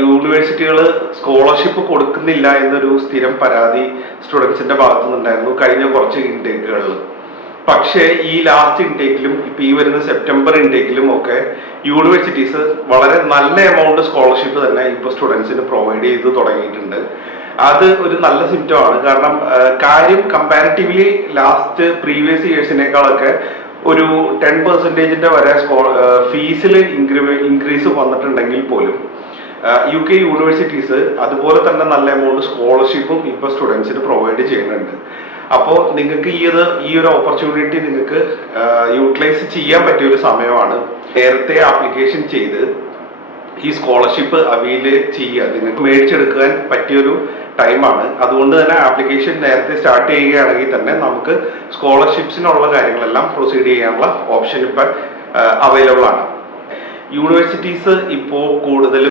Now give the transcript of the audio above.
യൂണിവേഴ്സിറ്റികൾ scholarship കൊടുക്കുന്നില്ല എന്നൊരു സ്ഥിരം പരാതി സ്റ്റുഡൻസിന്റെ ഭാഗത്തു നിന്നുണ്ടായിരുന്നു കഴിഞ്ഞ കുറച്ച് ഇൻടേക്കുകളിൽ. പക്ഷേ ഈ ലാസ്റ്റ് ഇൻടേക്കിലും ഇപ്പൊ ഈ വരുന്ന സെപ്റ്റംബർ ഇൻടേക്കിലും ഒക്കെ യൂണിവേഴ്സിറ്റീസ് വളരെ നല്ല എമൗണ്ട് സ്കോളർഷിപ്പ് തന്നെ ഇപ്പൊ സ്റ്റുഡൻസിന് പ്രൊവൈഡ് ചെയ്ത് തുടങ്ങിയിട്ടുണ്ട്. അത് ഒരു നല്ല സിംറ്റം ആണ്. കാരണം കാര്യം കമ്പാരിറ്റീവ്ലി ലാസ്റ്റ് പ്രീവിയസ് ഇയേഴ്സിനേക്കാളൊക്കെ ഒരു 10% വരെ ഫീസിൽ ഇൻക്രീസ് വന്നിട്ടുണ്ടെങ്കിൽ പോലും UK യൂണിവേഴ്സിറ്റീസ് അതുപോലെ തന്നെ നല്ല എമൗണ്ട് സ്കോളർഷിപ്പും ഇപ്പൊ സ്റ്റുഡൻസിന് പ്രൊവൈഡ് ചെയ്യുന്നുണ്ട്. അപ്പോൾ നിങ്ങൾക്ക് ഈ ഒരു ഓപ്പർച്യൂണിറ്റി നിങ്ങൾക്ക് യൂട്ടിലൈസ് ചെയ്യാൻ പറ്റിയ ഒരു സമയമാണ്. നേരത്തെ ആപ്ലിക്കേഷൻ ചെയ്ത് ഈ സ്കോളർഷിപ്പ് അവൈൽ ചെയ്യുക നിങ്ങൾക്ക് മേടിച്ചെടുക്കാൻ പറ്റിയൊരു ടൈമാണ്. അതുകൊണ്ട് തന്നെ ആപ്ലിക്കേഷൻ നേരത്തെ സ്റ്റാർട്ട് ചെയ്യുകയാണെങ്കിൽ തന്നെ നമുക്ക് സ്കോളർഷിപ്സിനുള്ള കാര്യങ്ങളെല്ലാം പ്രൊസീഡ് ചെയ്യാനുള്ള ഓപ്ഷൻ ഇപ്പം അവൈലബിൾ ആണ്. യൂണിവേഴ്സിറ്റീസ് ഇപ്പോൾ കൂടുതൽ